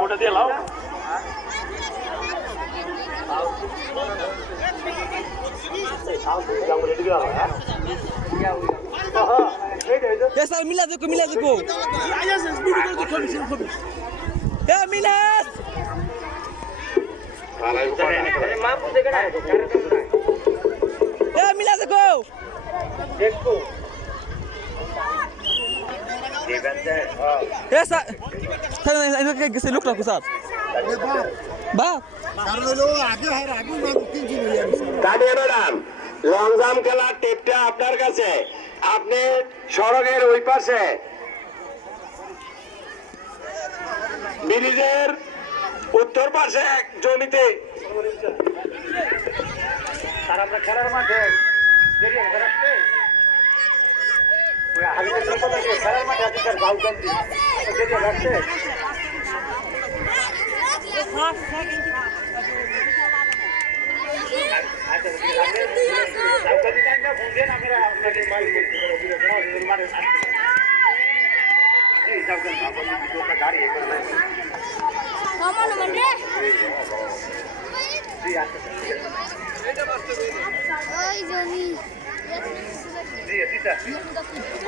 মোটা দিয়ে লাও মিলা দেখো মিলা দেখো মিলাস মিলা দেখো দেখো গেছে লোক রাখো স্যার বা লংজাম খেলার টেপটা আপনার কাছে, আপনি সড়কের ওই পাশে ব্রিজের উত্তর পাশে এক জমিতে খেলার মাঠে খেলার মাঠে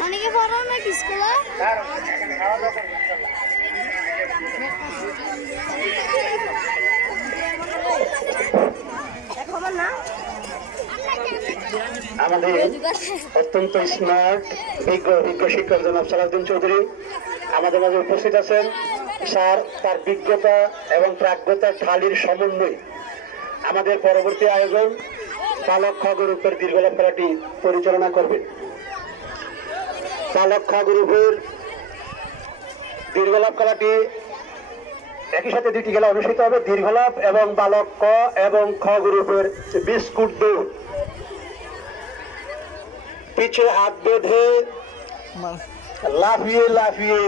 অনেকে পড়াও নাকি স্কুলে আমাদের অত্যন্ত স্মার্ট বিজ্ঞ শিক্ষক জনাব সালাউদ্দিন চৌধুরী আমাদের মাঝে উপস্থিত আছেন। স্যার তার বিজ্ঞতা এবং প্রাজ্ঞতার ঢালির সমন্বয় আমাদের পরবর্তী আয়োজন বালক খ গ্রুপের দীর্ঘলাভ খেলাটি পরিচালনা করবেন। বালক খ গ্রুপের দীর্ঘলাভ খেলাটি একই সাথে দুটি খেলা অনুষ্ঠিত হবে, দীর্ঘলাভ এবং বালক ক এবং খ গ্রুপের বিস্কুট দৌড়। পিছে হাত বেঁধে লাফিয়ে লাফিয়ে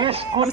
বিস্কুট